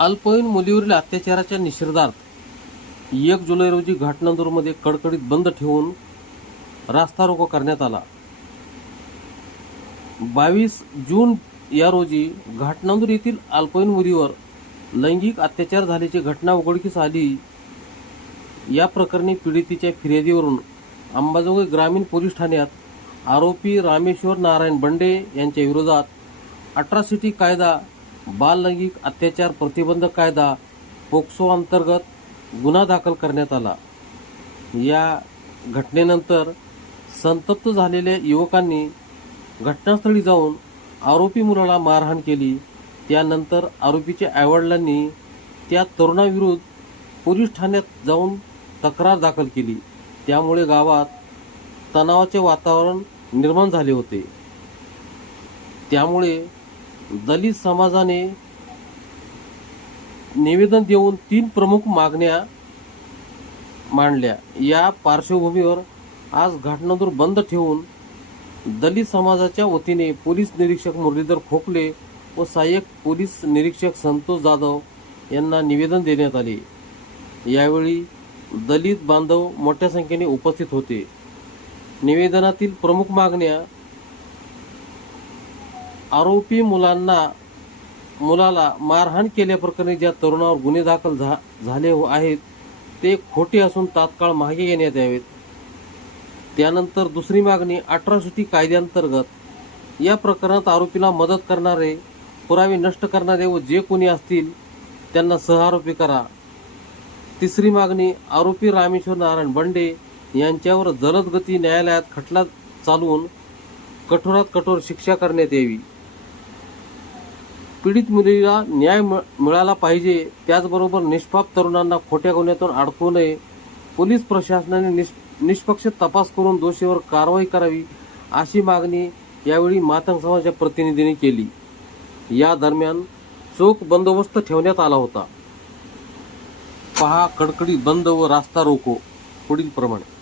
अल्पवयीन मुलीवरील अत्याचाराच्या निषेधार्थ 1 जुलै रोजी घाटनांदूरमध्ये कडकडीत बंद ठेवून रास्ता रोको करण्यात आला। 22 जून या रोजी घाटनांदूर येथील अल्पवयीन मुलीवर लैंगिक अत्याचार झाल्याची घटना उघडकीस आली। या प्रकरणी पीडितेच्या फिर्यादीवरून अंबाजोगाई ग्रामीण पोलीस ठाण्यात आरोपी रामेश्वर नारायण बंडे यांच्या विरोधात अट्रॉसिटी कायदा, बाल लैंगिक अत्याचार प्रतिबंधक कायदा, पोक्सो अंतर्गत गुन्हा दाखल करण्यात आला। या घटनेनंतर संतप्त झालेल्या युवकांनी घटनास्थळी जाऊन आरोपी मुलाला मारहाण केली। त्यानंतर आरोपीच्या आईवडिलांनी त्या तरुणाविरुद्ध पोलीस ठाण्यात जाऊन तक्रार दाखल केली। त्यामुळे गावात तणावाचे वातावरण निर्माण झाले होते। त्यामुळे दलित समाजाने निवेदन देऊन 3 प्रमुख मागण्या मांडल्या। या पार्श्वभूमीवर आज घाटनांदूर बंद ठेवून दलित समाजाच्या वतीने पोलीस निरीक्षक मुरलीधर खोकले व सहाय्यक पोलीस निरीक्षक संतोष जाधव यांना निवेदन देण्यात आले। यावेळी दलित बांधव मोठ्या संख्येने उपस्थित होते। निवेदनातील प्रमुख मागण्या: आरोपी मुलाला मारहाण केल्याप्रकरणी ज्या तरुणावर गुन्हे दाखल झाले आहेत ते खोटे असून तात्काळ मागे घेण्यात यावेत। त्यानंतर दुसरी मागणी, अट्रॉसिटी कायद्याअंतर्गत या प्रकरणात आरोपीला मदत करणारे, पुरावे नष्ट करणारे व जे कोणी असतील त्यांना सहआरोपी करा। तिसरी मागणी, आरोपी रामेश्वर नारायण बंडे यांच्यावर जलद गती न्यायालयात खटला चालवून कठोरात कठोर शिक्षा करण्यात यावी। पीडित मुलीला न्याय मिळाला पाहिजे। त्याचबरोबर निष्पाप तरुणांना खोट्या गुन्ह्यातून अडकवू नये। पोलीस प्रशासनाने निष्पक्ष तपास करून दोषीवर कारवाई करावी, अशी मागणी यावेळी मातंग समाजाच्या प्रतिनिधींनी केली। या दरम्यान चोख बंदोबस्त ठेवण्यात आला होता। पहा कडकडीत बंद व रास्ता रोको पुढील प्रमाणे।